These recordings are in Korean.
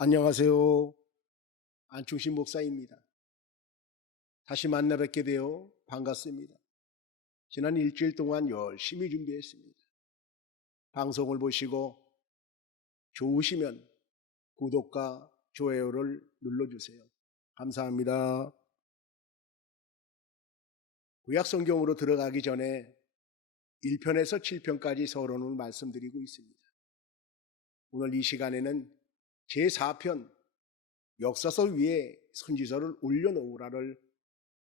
안녕하세요. 안충신 목사입니다. 다시 만나 뵙게 되어 반갑습니다. 지난 일주일 동안 열심히 준비했습니다. 방송을 보시고 좋으시면 구독과 좋아요를 눌러주세요. 감사합니다. 구약 성경으로 들어가기 전에 1편에서 7편까지 서론을 말씀드리고 있습니다. 오늘 이 시간에는 제4편 역사서 위에 선지서를 올려놓으라를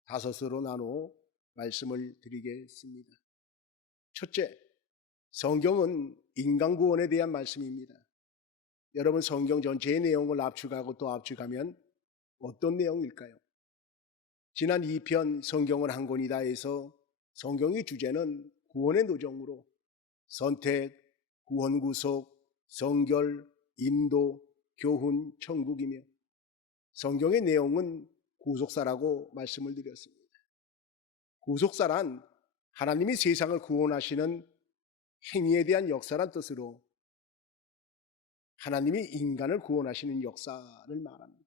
5으로 나누어 말씀을 드리겠습니다. 첫째, 성경은 인간 구원에 대한 말씀입니다. 여러분, 성경 전체의 내용을 압축하고 또 압축하면 어떤 내용일까요? 지난 2편 성경은 한 권이다에서 성경의 주제는 구원의 노정으로 선택, 구원 구속, 성결, 인도, 교훈, 천국이며 성경의 내용은 구속사라고 말씀을 드렸습니다. 구속사란 하나님이 세상을 구원하시는 행위에 대한 역사란 뜻으로 하나님이 인간을 구원하시는 역사를 말합니다.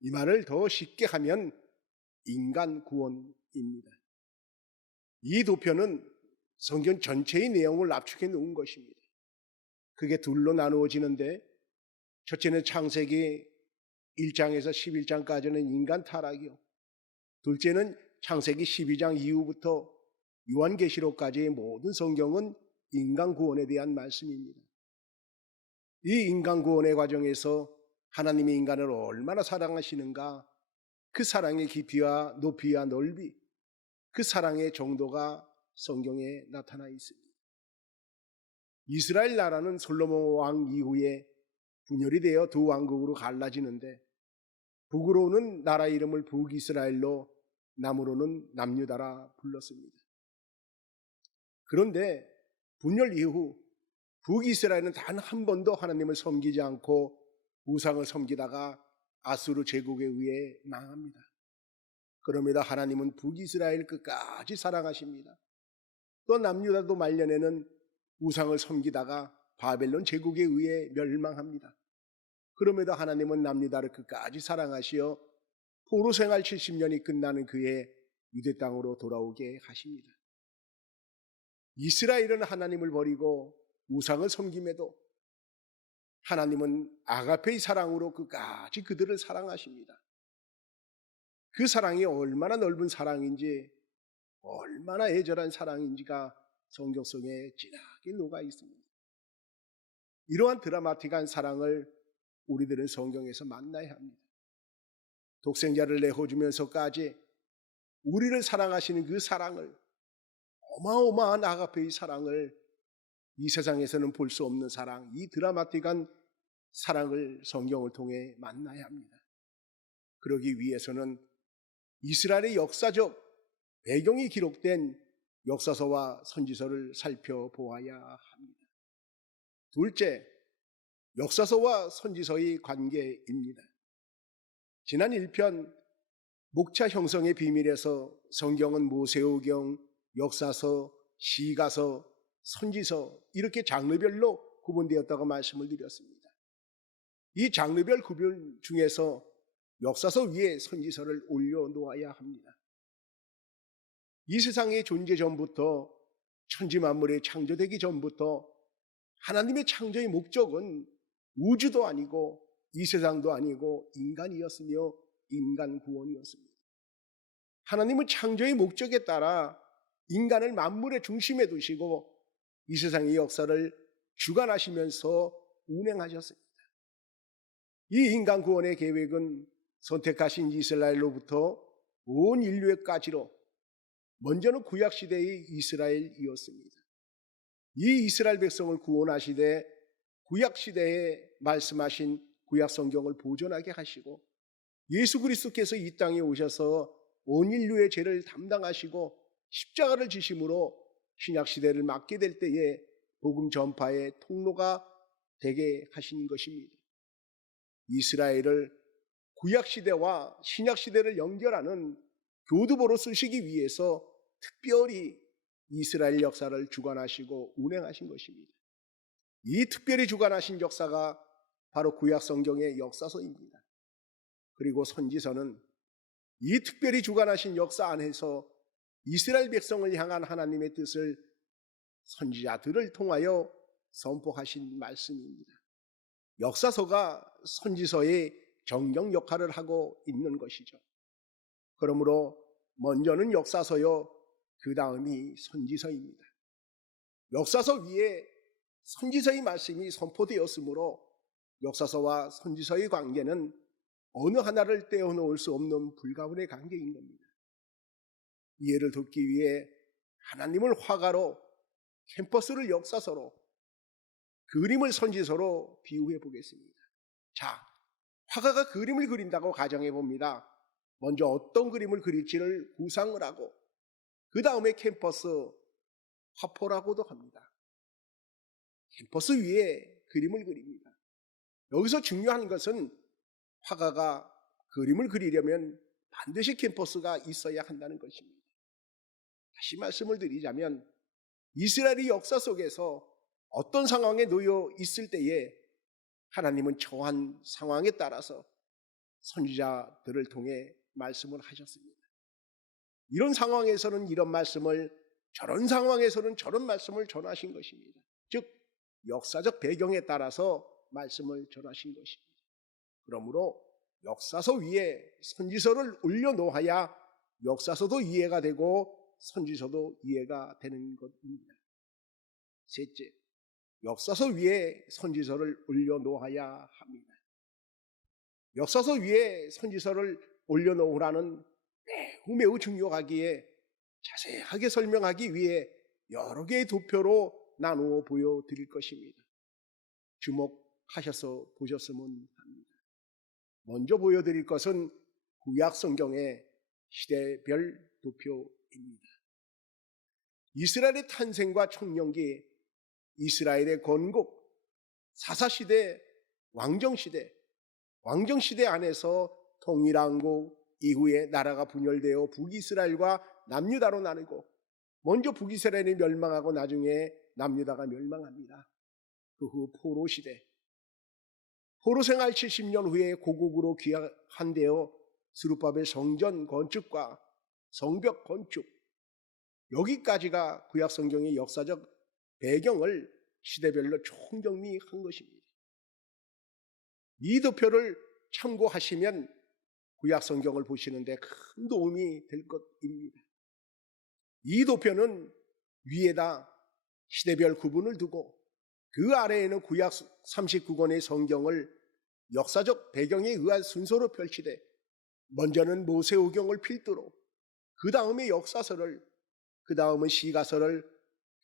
이 말을 더 쉽게 하면 인간 구원입니다. 이 도표는 성경 전체의 내용을 압축해 놓은 것입니다. 그게 둘로 나누어지는데, 첫째는 창세기 1장에서 11장까지는 인간 타락이요, 둘째는 창세기 12장 이후부터 요한계시록까지의 모든 성경은 인간 구원에 대한 말씀입니다. 이 인간 구원의 과정에서 하나님이 인간을 얼마나 사랑하시는가, 그 사랑의 깊이와 높이와 넓이, 그 사랑의 정도가 성경에 나타나 있습니다. 이스라엘 나라는 솔로몬 왕 이후에 분열이 되어 두 왕국으로 갈라지는데, 북으로는 나라 이름을 북이스라엘로, 남으로는 남유다라 불렀습니다. 그런데 분열 이후 북이스라엘은 단 한 번도 하나님을 섬기지 않고 우상을 섬기다가 아수르 제국에 의해 망합니다. 그럼에도 하나님은 북이스라엘 끝까지 사랑하십니다. 또 남유다도 말년에는 우상을 섬기다가 바벨론 제국에 의해 멸망합니다. 그럼에도 하나님은 남유다를 끝까지 사랑하시어 포로 생활 70년이 끝나는 그해 유대 땅으로 돌아오게 하십니다. 이스라엘은 하나님을 버리고 우상을 섬김에도 하나님은 아가페의 사랑으로 끝까지 그들을 사랑하십니다. 그 사랑이 얼마나 넓은 사랑인지, 얼마나 애절한 사랑인지가 성경 속에 진하게 녹아 있습니다. 이러한 드라마틱한 사랑을 우리들은 성경에서 만나야 합니다. 독생자를 내어주면서까지 우리를 사랑하시는 그 사랑을, 어마어마한 아가페의 사랑을, 이 세상에서는 볼 수 없는 사랑, 이 드라마틱한 사랑을 성경을 통해 만나야 합니다. 그러기 위해서는 이스라엘의 역사적 배경이 기록된 역사서와 선지서를 살펴보아야 합니다. 둘째, 역사서와 선지서의 관계입니다. 지난 1편 목차 형성의 비밀에서 성경은 모세오경, 역사서, 시가서, 선지서 이렇게 장르별로 구분되었다고 말씀을 드렸습니다. 이 장르별 구분 중에서 역사서 위에 선지서를 올려놓아야 합니다. 이 세상의 존재 전부터, 천지만물의 창조되기 전부터 하나님의 창조의 목적은 우주도 아니고 이 세상도 아니고 인간이었으며 인간 구원이었습니다. 하나님은 창조의 목적에 따라 인간을 만물의 중심에 두시고 이 세상의 역사를 주관하시면서 운행하셨습니다. 이 인간 구원의 계획은 선택하신 이스라엘로부터 온 인류에까지로, 먼저는 구약시대의 이스라엘이었습니다. 이 이스라엘 백성을 구원하시되 구약시대에 말씀하신 구약성경을 보존하게 하시고, 예수 그리스도께서 이 땅에 오셔서 온 인류의 죄를 담당하시고 십자가를 지심으로 신약시대를 맞게 될 때에 복음 전파의 통로가 되게 하신 것입니다. 이스라엘을 구약시대와 신약시대를 연결하는 교두보로 쓰시기 위해서 특별히 이스라엘 역사를 주관하시고 운행하신 것입니다. 이 특별히 주관하신 역사가 바로 구약 성경의 역사서입니다. 그리고 선지서는 이 특별히 주관하신 역사 안에서 이스라엘 백성을 향한 하나님의 뜻을 선지자들을 통하여 선포하신 말씀입니다. 역사서가 선지서의 정경 역할을 하고 있는 것이죠. 그러므로 먼저는 역사서요, 그 다음이 선지서입니다. 역사서 위에 선지서의 말씀이 선포되었으므로 역사서와 선지서의 관계는 어느 하나를 떼어놓을 수 없는 불가분의 관계인 겁니다. 이해를 돕기 위해 하나님을 화가로, 캠퍼스를 역사서로, 그림을 선지서로 비유해 보겠습니다. 자, 화가가 그림을 그린다고 가정해 봅니다. 먼저 어떤 그림을 그릴지를 구상을 하고 그 다음에 캠퍼스, 화포라고도 합니다. 캠퍼스 위에 그림을 그립니다. 여기서 중요한 것은 화가가 그림을 그리려면 반드시 캠퍼스가 있어야 한다는 것입니다. 다시 말씀을 드리자면 이스라엘의 역사 속에서 어떤 상황에 놓여 있을 때에 하나님은 처한 상황에 따라서 선지자들을 통해 말씀을 하셨습니다. 이런 상황에서는 이런 말씀을, 저런 상황에서는 저런 말씀을 전하신 것입니다. 즉 역사적 배경에 따라서 말씀을 전하신 것입니다. 그러므로 역사서 위에 선지서를 올려놓아야 역사서도 이해가 되고 선지서도 이해가 되는 것입니다. 셋째, 역사서 위에 선지서를 올려놓아야 합니다. 역사서 위에 선지서를 올려놓으라는 매우 중요하기에 자세하게 설명하기 위해 여러 개의 도표로 나누어 보여드릴 것입니다. 주목하셔서 보셨으면 합니다. 먼저 보여드릴 것은 구약 성경의 시대별 도표입니다. 이스라엘의 탄생과 청년기, 이스라엘의 건국, 사사시대, 왕정시대 안에서 통일왕국 이후에 나라가 분열되어 북이스라엘과 남유다로 나누고 먼저 북이스라엘이 멸망하고 나중에 남유다가 멸망합니다. 그 후 포로시대, 포로 생활 70년 후에 고국으로 귀환되어 스룹바벨 성전 건축과 성벽 건축, 여기까지가 구약 성경의 역사적 배경을 시대별로 총정리한 것입니다. 이 도표를 참고하시면 구약 성경을 보시는데 큰 도움이 될 것입니다. 이 도표는 위에다 시대별 구분을 두고 그 아래에는 구약 39권의 성경을 역사적 배경에 의한 순서로 펼치되 먼저는 모세오경을 필두로, 그 다음에 역사서를, 그 다음은 시가서를,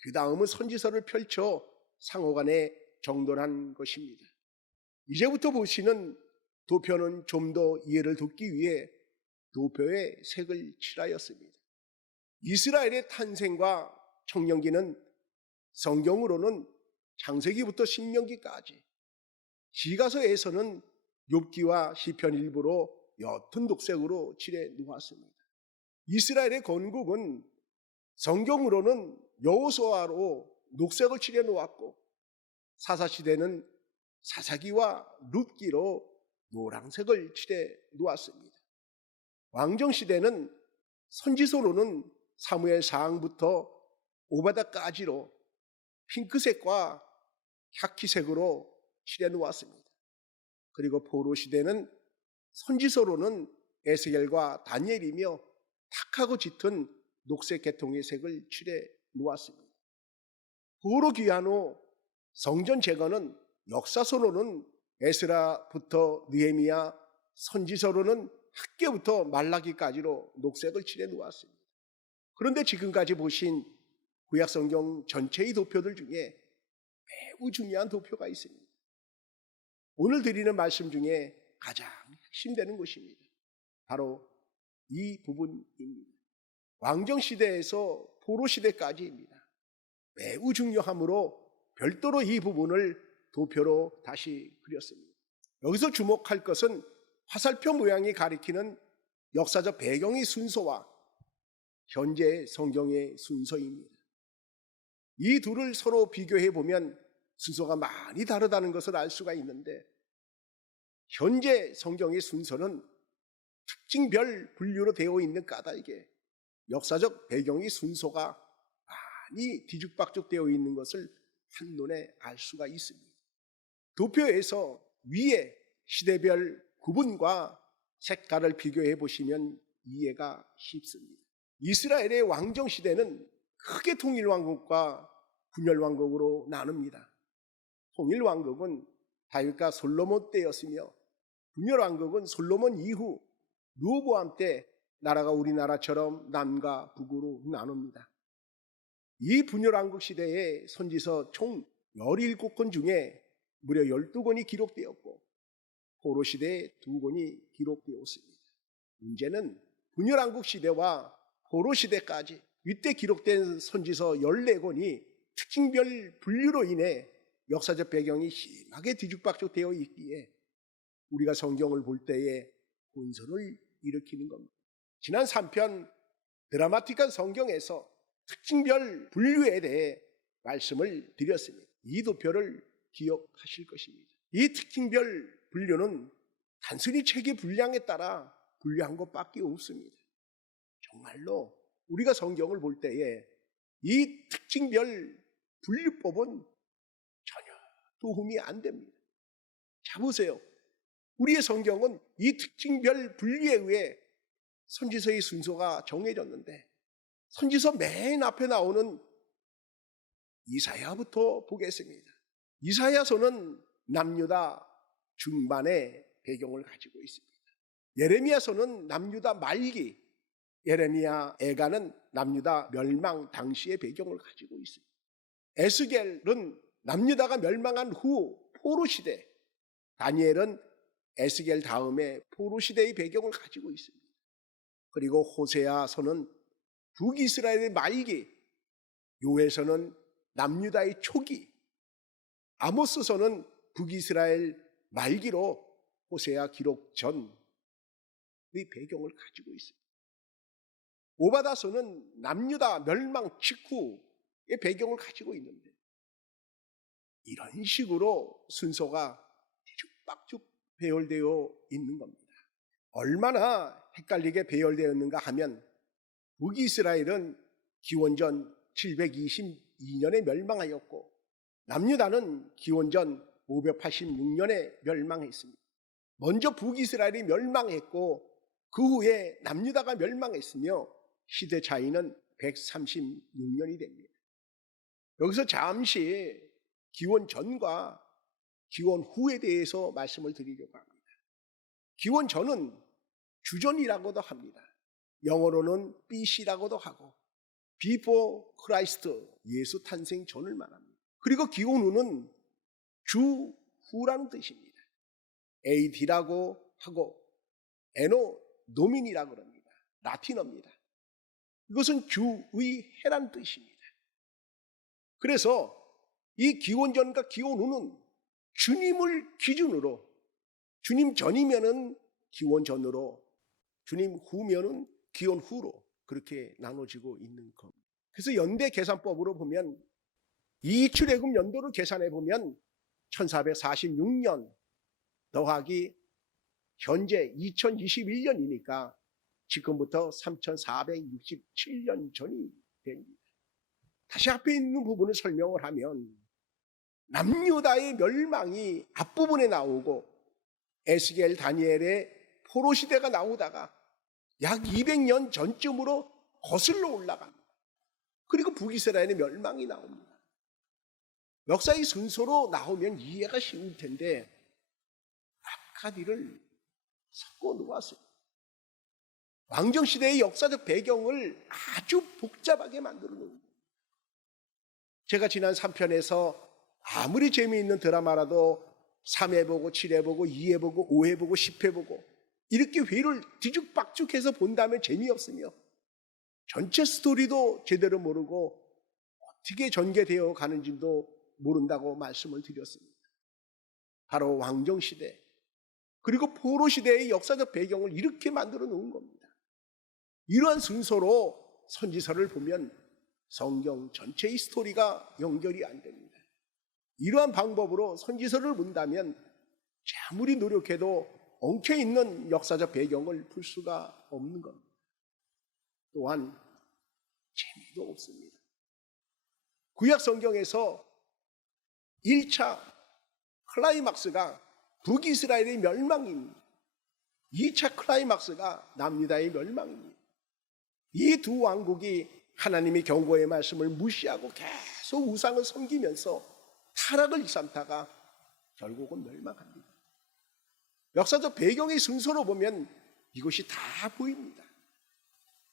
그 다음은 선지서를 펼쳐 상호간에 정돈한 것입니다. 이제부터 보시는 도표는 좀 더 이해를 돕기 위해 도표에 색을 칠하였습니다. 이스라엘의 탄생과 청년기는 성경으로는 창세기부터 신명기까지, 시가서에서는 욥기와 시편 일부로 옅은 녹색으로 칠해 놓았습니다. 이스라엘의 건국은 성경으로는 여호수아로 녹색을 칠해 놓았고, 사사시대는 사사기와 룻기로 노란색을 칠해 놓았습니다. 왕정시대는 선지서로는 사무엘 사항부터 오바다까지로 핑크색과 카키색으로 칠해 놓았습니다. 그리고 포로시대는 선지서로는 에스겔과 다니엘이며 탁하고 짙은 녹색 계통의 색을 칠해 놓았습니다. 포로 귀환 후 성전 재건은 역사서로는 에스라부터 느헤미야, 선지서로는 학개부터 말라기까지로 녹색을 칠해 놓았습니다. 그런데 지금까지 보신 구약성경 전체의 도표들 중에 매우 중요한 도표가 있습니다. 오늘 드리는 말씀 중에 가장 핵심되는 것입니다. 바로 이 부분입니다. 왕정시대에서 포로시대까지입니다. 매우 중요하므로 별도로 이 부분을 도표로 다시 그렸습니다. 여기서 주목할 것은 화살표 모양이 가리키는 역사적 배경의 순서와 현재 성경의 순서입니다. 이 둘을 서로 비교해 보면 순서가 많이 다르다는 것을 알 수가 있는데 현재 성경의 순서는 특징별 분류로 되어 있는 까닭에 역사적 배경의 순서가 많이 뒤죽박죽되어 있는 것을 한눈에 알 수가 있습니다. 도표에서 위에 시대별 구분과 색깔을 비교해 보시면 이해가 쉽습니다. 이스라엘의 왕정 시대는 크게 통일왕국과 분열왕국으로 나눕니다. 통일왕국은 다윗과 솔로몬 때였으며 분열왕국은 솔로몬 이후 르호보암 때 나라가 우리나라처럼 남과 북으로 나눕니다. 이 분열왕국 시대의 선지서 총 17권 중에 무려 12권이 기록되었고 포로 시대에 2권이 기록되었습니다. 문제는 분열왕국 시대와 포로 시대까지 이때 기록된 선지서 14권이 특징별 분류로 인해 역사적 배경이 심하게 뒤죽박죽되어 있기에 우리가 성경을 볼 때에 혼선을 일으키는 겁니다. 지난 3편 드라마틱한 성경에서 특징별 분류에 대해 말씀을 드렸습니다. 이 도표를 기억하실 것입니다. 이 특징별 분류는 단순히 책의 분량에 따라 분류한 것밖에 없습니다. 정말로 우리가 성경을 볼 때에 이 특징별 분류법은 전혀 도움이 안 됩니다. 자 보세요. 우리의 성경은 이 특징별 분류에 의해 선지서의 순서가 정해졌는데 선지서 맨 앞에 나오는 이사야부터 보겠습니다. 이사야서는 남유다 중반의 배경을 가지고 있습니다. 예레미야서는 남유다 말기, 예레미야 애가는 남유다 멸망 당시의 배경을 가지고 있습니다. 에스겔은 남유다가 멸망한 후 포로 시대, 다니엘은 에스겔 다음에 포로 시대의 배경을 가지고 있습니다. 그리고 호세아서는 북이스라엘의 말기, 요에서는 남유다의 초기, 아모스서는 북이스라엘 말기로 호세아 기록 전의 배경을 가지고 있습니다. 오바다서는 남유다 멸망 직후의 배경을 가지고 있는데 이런 식으로 순서가 뒤죽박죽 배열되어 있는 겁니다. 얼마나 헷갈리게 배열되었는가 하면 북이스라엘은 기원전 722년에 멸망하였고 남유다는 기원전 586년에 멸망했습니다. 먼저 북이스라엘이 멸망했고 그 후에 남유다가 멸망했으며 시대 차이는 136년이 됩니다. 여기서 잠시 기원 전과 기원 후에 대해서 말씀을 드리려고 합니다. 기원 전은 주전이라고도 합니다. 영어로는 BC라고도 하고 Before Christ, 예수 탄생 전을 말합니다. 그리고 기원 후는 주 후라는 뜻입니다. AD라고 하고 에노 노민이라고 합니다. 라틴어입니다. 이것은 주의 해란 뜻입니다. 그래서 이 기원 전과 기원 후는 주님을 기준으로, 주님 전이면은 기원 전으로, 주님 후면은 기원 후로 그렇게 나눠지고 있는 겁니다. 그래서 연대 계산법으로 보면 이 출애굽 연도를 계산해 보면 1446년 더하기 현재 2021년이니까 지금부터 3467년 전이 됩니다. 다시 앞에 있는 부분을 설명을 하면 남유다의 멸망이 앞부분에 나오고 에스겔 다니엘의 포로 시대가 나오다가 약 200년 전쯤으로 거슬러 올라갑니다. 그리고 북이스라엘의 멸망이 나옵니다. 역사의 순서로 나오면 이해가 쉬울 텐데 앞가디를 섞어 놓았어요. 왕정시대의 역사적 배경을 아주 복잡하게 만들어 놓은 거예요. 제가 지난 3편에서 아무리 재미있는 드라마라도 3회 보고 7회 보고 2회 보고 5회 보고 10회 보고 이렇게 회를 뒤죽박죽해서 본다면 재미없으며 전체 스토리도 제대로 모르고 어떻게 전개되어 가는지도 모른다고 말씀을 드렸습니다. 바로 왕정시대 그리고 포로시대의 역사적 배경을 이렇게 만들어 놓은 겁니다. 이러한 순서로 선지서를 보면 성경 전체의 스토리가 연결이 안 됩니다. 이러한 방법으로 선지서를 본다면 아무리 노력해도 엉켜있는 역사적 배경을 풀 수가 없는 겁니다. 또한 재미도 없습니다. 구약 성경에서 1차 클라이막스가 북이스라엘의 멸망입니다. 2차 클라이막스가 남유다의 멸망입니다. 이 두 왕국이 하나님의 경고의 말씀을 무시하고 계속 우상을 섬기면서 타락을 일삼다가 결국은 멸망합니다. 역사적 배경의 순서로 보면 이것이 다 보입니다.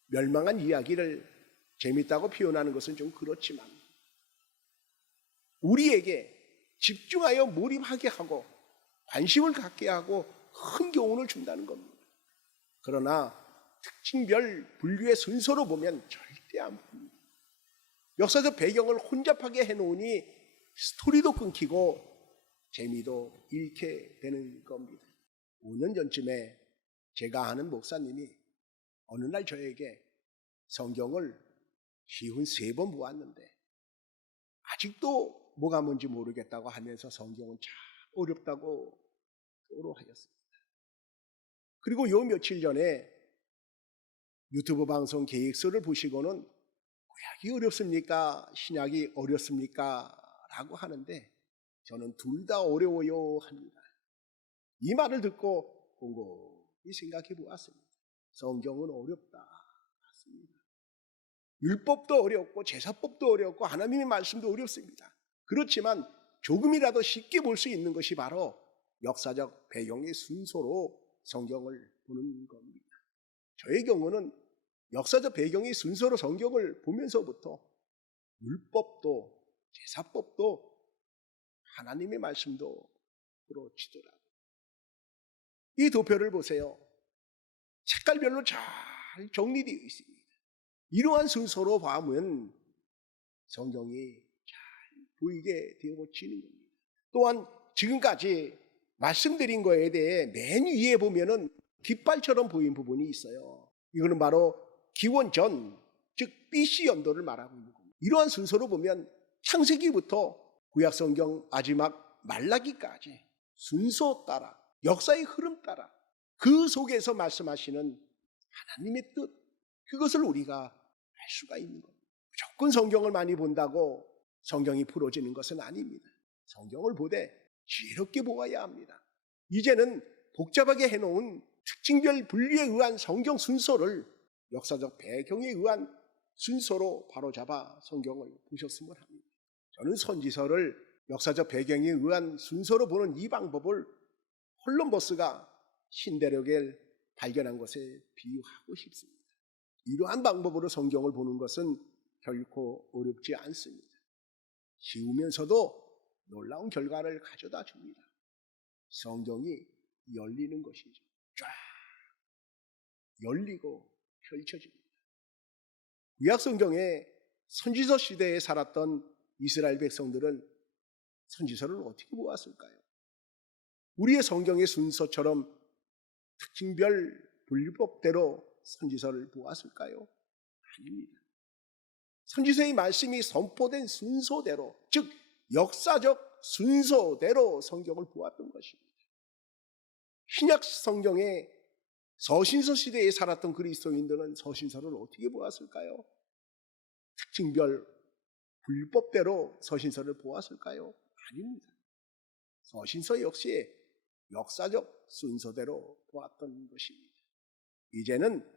멸망한 이야기를 재밌다고 표현하는 것은 좀 그렇지만 우리에게 집중하여 몰입하게 하고 관심을 갖게 하고 큰 교훈을 준다는 겁니다. 그러나 특징별 분류의 순서로 보면 절대 안 보입니다. 역사적 배경을 혼잡하게 해놓으니 스토리도 끊기고 재미도 잃게 되는 겁니다. 5년 전쯤에 제가 아는 목사님이 어느 날 저에게 성경을 쉬운 3번 보았는데 아직도 뭐가 뭔지 모르겠다고 하면서 성경은 참 어렵다고 토로하였습니다. 그리고 요 며칠 전에 유튜브 방송 계획서를 보시고는 구약이 어렵습니까? 신약이 어렵습니까? 라고 하는데 저는 둘 다 어려워요 합니다. 이 말을 듣고 곰곰이 생각해 보았습니다. 성경은 어렵다. 맞습니다. 율법도 어렵고 제사법도 어렵고 하나님의 말씀도 어렵습니다. 그렇지만 조금이라도 쉽게 볼 수 있는 것이 바로 역사적 배경의 순서로 성경을 보는 겁니다. 저의 경우는 역사적 배경의 순서로 성경을 보면서부터 율법도 제사법도 하나님의 말씀도 그렇지더라고요. 이 도표를 보세요. 색깔별로 잘 정리되어 있습니다. 이러한 순서로 보면 성경이 잘 보이게 되어지는 겁니다. 또한 지금까지 말씀드린 거에 대해 맨 위에 보면은 깃발처럼 보인 부분이 있어요. 이거는 바로 기원전, 즉 BC 연도를 말하고 있는 겁니다. 이러한 순서로 보면 창세기부터 구약성경 마지막 말라기까지 순서 따라 역사의 흐름 따라 그 속에서 말씀하시는 하나님의 뜻, 그것을 우리가 알 수가 있는 겁니다. 무조건 성경을 많이 본다고 성경이 풀어지는 것은 아닙니다. 성경을 보되 지혜롭게 보아야 합니다. 이제는 복잡하게 해놓은 특징별 분류에 의한 성경 순서를 역사적 배경에 의한 순서로 바로잡아 성경을 보셨으면 합니다. 저는 선지서를 역사적 배경에 의한 순서로 보는 이 방법을 콜럼버스가 신대륙을 발견한 것에 비유하고 싶습니다. 이러한 방법으로 성경을 보는 것은 결코 어렵지 않습니다. 쉬우면서도 놀라운 결과를 가져다 줍니다. 성경이 열리는 것이죠. 쫙 열리고 펼쳐집니다. 구약 성경에 선지서 시대에 살았던 이스라엘 백성들은 선지서를 어떻게 보았을까요? 우리의 성경의 순서처럼 특징별 분류법대로 선지서를 보았을까요? 아닙니다. 선지서의 말씀이 선포된 순서대로, 즉 역사적 순서대로 성경을 보았던 것입니다. 신약 성경의 서신서 시대에 살았던 그리스도인들은 서신서를 어떻게 보았을까요? 특징별 불법대로 서신서를 보았을까요? 아닙니다. 서신서 역시 역사적 순서대로 보았던 것입니다. 이제는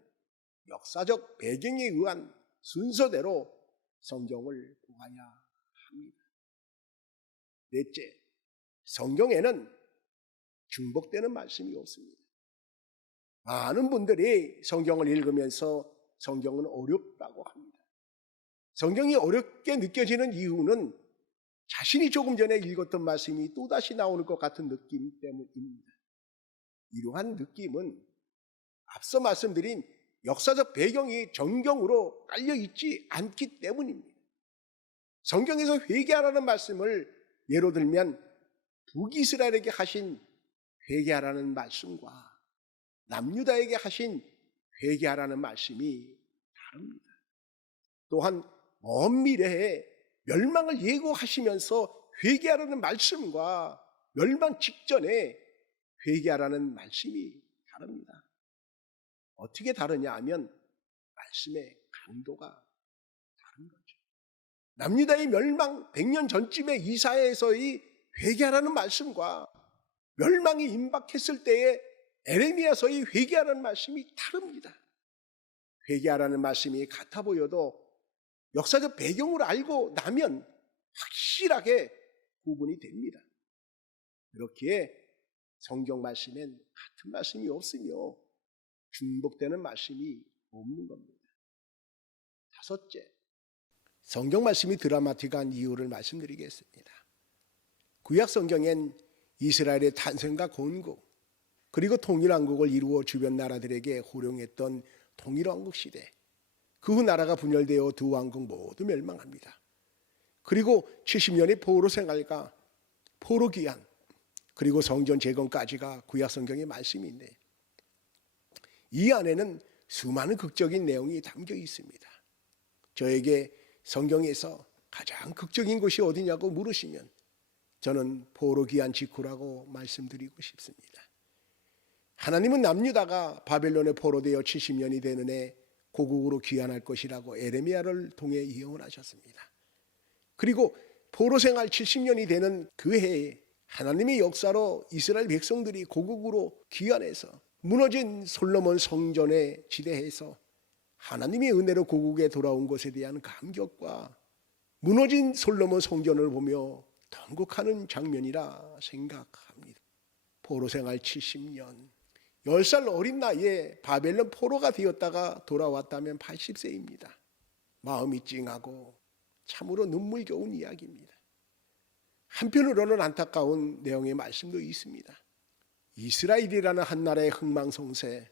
역사적 배경에 의한 순서대로 성경을 보아야 합니다. 넷째, 성경에는 중복되는 말씀이 없습니다. 많은 분들이 성경을 읽으면서 성경은 어렵다고 합니다. 성경이 어렵게 느껴지는 이유는 자신이 조금 전에 읽었던 말씀이 또다시 나오는 것 같은 느낌 때문입니다. 이러한 느낌은 앞서 말씀드린 역사적 배경이 정경으로 깔려있지 않기 때문입니다. 성경에서 회개하라는 말씀을 예로 들면 북이스라엘에게 하신 회개하라는 말씀과 남유다에게 하신 회개하라는 말씀이 다릅니다. 또한 먼 미래에 멸망을 예고하시면서 회개하라는 말씀과 멸망 직전에 회개하라는 말씀이 다릅니다. 어떻게 다르냐 하면 말씀의 강도가 다른 거죠. 남유다의 멸망 100년 전쯤에 이사야에서의 회개하라는 말씀과 멸망이 임박했을 때에 에레미야서의 회개하라는 말씀이 다릅니다. 회개하라는 말씀이 같아 보여도 역사적 배경을 알고 나면 확실하게 구분이 됩니다. 그렇기에 성경 말씀엔 같은 말씀이 없으며 중복되는 말씀이 없는 겁니다. 다섯째, 성경 말씀이 드라마틱한 이유를 말씀드리겠습니다. 구약 성경엔 이스라엘의 탄생과 건국, 그리고 통일왕국을 이루어 주변 나라들에게 호령했던 통일왕국 시대, 그 후 나라가 분열되어 두 왕국 모두 멸망합니다. 그리고 70년의 포로 생활과 포로 귀환, 그리고 성전 재건까지가 구약 성경의 말씀인데, 이 안에는 수많은 극적인 내용이 담겨 있습니다. 저에게 성경에서 가장 극적인 곳이 어디냐고 물으시면 저는 포로 귀환 직후라고 말씀드리고 싶습니다. 하나님은 남유다가 바벨론의 포로되어 70년이 되는 해 고국으로 귀환할 것이라고 에레미야를 통해 예언을 하셨습니다. 그리고 포로 생활 70년이 되는 그 해에 하나님의 역사로 이스라엘 백성들이 고국으로 귀환해서 무너진 솔로몬 성전에 지대해서 하나님의 은혜로 고국에 돌아온 것에 대한 감격과 무너진 솔로몬 성전을 보며 통곡하는 장면이라 생각합니다. 포로 생활 70년, 10살 어린 나이에 바벨론 포로가 되었다가 돌아왔다면 80세입니다. 마음이 찡하고 참으로 눈물겨운 이야기입니다. 한편으로는 안타까운 내용의 말씀도 있습니다. 이스라엘이라는 한 나라의 흥망성쇠,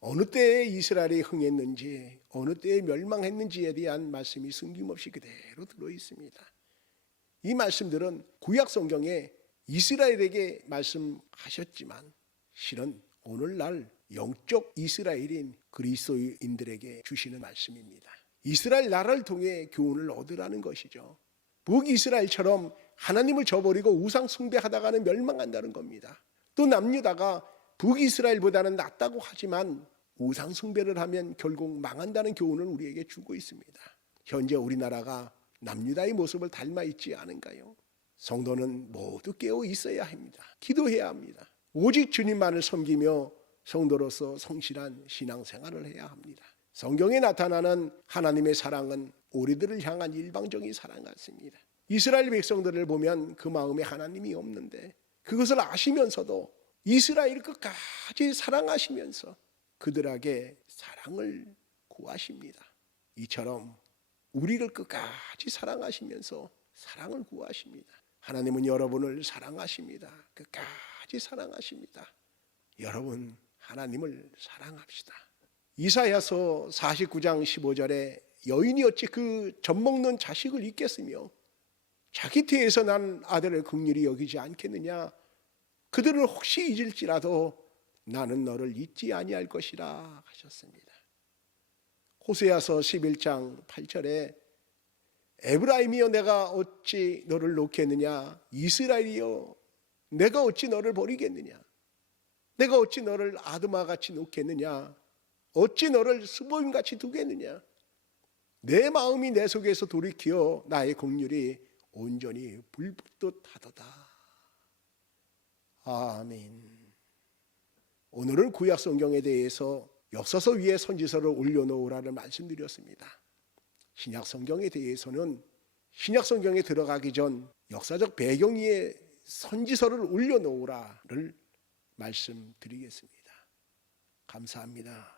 어느 때에 이스라엘이 흥했는지 어느 때에 멸망했는지에 대한 말씀이 숨김없이 그대로 들어있습니다. 이 말씀들은 구약 성경에 이스라엘에게 말씀하셨지만 실은 오늘날 영적 이스라엘인 그리스도인들에게 주시는 말씀입니다. 이스라엘 나라를 통해 교훈을 얻으라는 것이죠. 북이스라엘처럼 하나님을 저버리고 우상 숭배하다가는 멸망한다는 겁니다. 또 남유다가 북이스라엘보다는 낫다고 하지만 우상 숭배를 하면 결국 망한다는 교훈을 우리에게 주고 있습니다. 현재 우리나라가 남유다의 모습을 닮아 있지 않은가요? 성도는 모두 깨어 있어야 합니다. 기도해야 합니다. 오직 주님만을 섬기며 성도로서 성실한 신앙생활을 해야 합니다. 성경에 나타나는 하나님의 사랑은 우리들을 향한 일방적인 사랑 같습니다. 이스라엘 백성들을 보면 그 마음에 하나님이 없는데 그것을 아시면서도 이스라엘을 끝까지 사랑하시면서 그들에게 사랑을 구하십니다. 이처럼 우리를 끝까지 사랑하시면서 사랑을 구하십니다. 하나님은 여러분을 사랑하십니다. 끝까지 사랑하십니다. 여러분, 하나님을 사랑합시다. 이사야서 49장 15절에 여인이 어찌 그 젖먹는 자식을 잊겠으며 자기 태에서 난 아들을 긍휼히 여기지 않겠느냐. 그들을 혹시 잊을지라도 나는 너를 잊지 아니할 것이라 하셨습니다. 호세아서 11장 8절에 에브라임이여 내가 어찌 너를 놓겠느냐. 이스라엘이여 내가 어찌 너를 버리겠느냐. 내가 어찌 너를 아드마같이 놓겠느냐. 어찌 너를 스보임같이 두겠느냐. 내 마음이 내 속에서 돌이켜 나의 긍휼이 온전히 불붙듯 하도다. 아멘. 오늘은 구약 성경에 대해서 역사서 위에 선지서를 올려놓으라는 말씀드렸습니다. 신약 성경에 대해서는 신약 성경에 들어가기 전 역사적 배경 위에 선지서를 올려놓으라를 말씀드리겠습니다. 감사합니다.